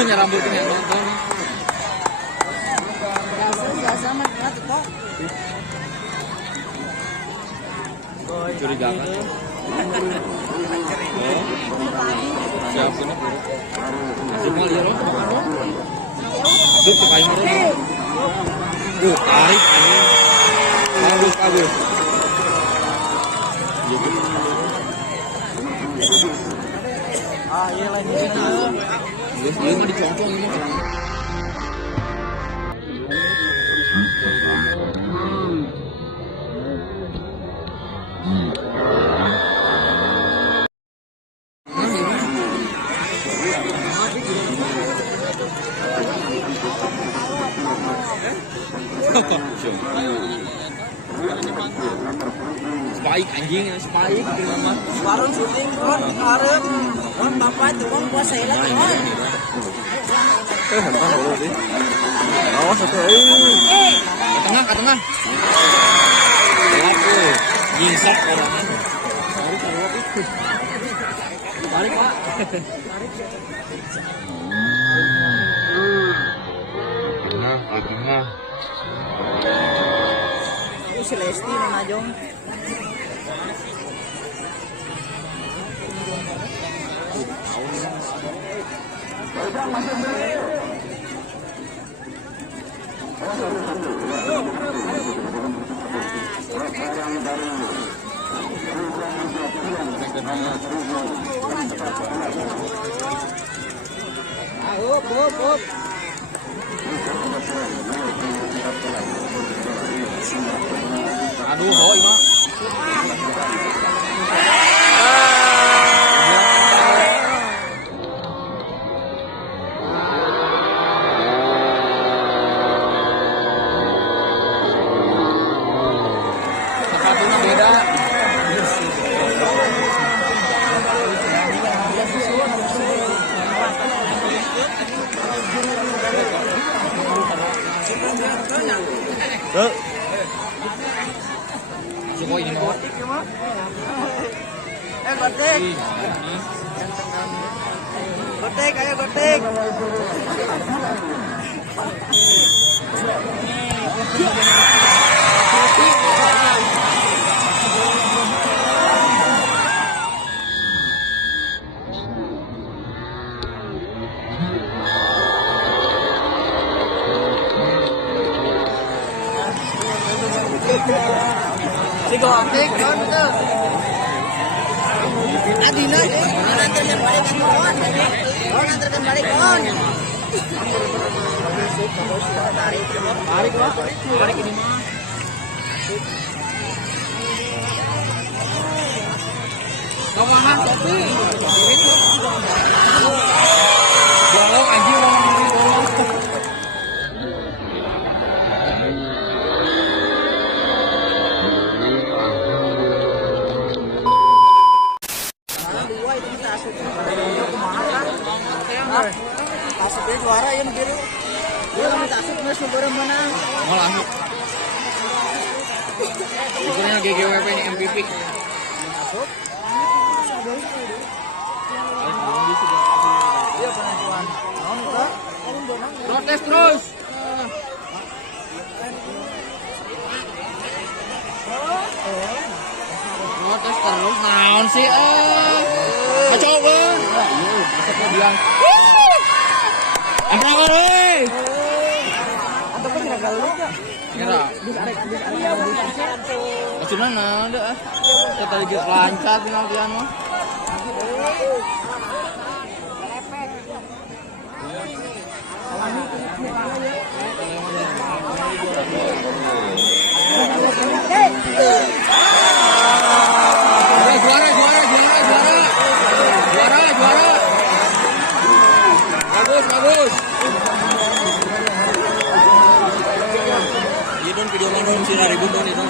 Punya rambut yang nonton. Curigakan. Siapa nih? Cuma lihat loh. Itu kain merah. Tarik ini. Bagus. Iya lagi. Ini mah diconcong ini. Spike anjing, Spike Warung syuting kon arep. Kon bapak itu kon puasa lah kon. Hentak dulu sih. Awas satu. Ke tengah. Gelap tuh. Nyingsap orang. Tarik, Pak. Tengah. Ini si Lesti nama Jong. Up. Aduh, hoi mak. Sepatunya beda. Tuh. Semua ini mau. Gotek. Ayo gotek. Si gotek kon tuh. Adina nantikan balik kon. Nantikan balik kon. Tarik ini mah. Kawahan kopi. Bolong anjing bolong. Asupnya juara ya biru. Dia minta asup mas negara mana? Mau langsung. Pokoknya GGWP ini MVP. Dia penentuan. Protes terus. Protes terus. Naon sih? Kacau kan? Masuknya bilang. Apa woi? Atau kan kira galau enggak? Kira. Maksudnya nada ah. Kita lagi lancar penaltian mah. Juara. Bagus. Iya don video main don sira ribut don itu.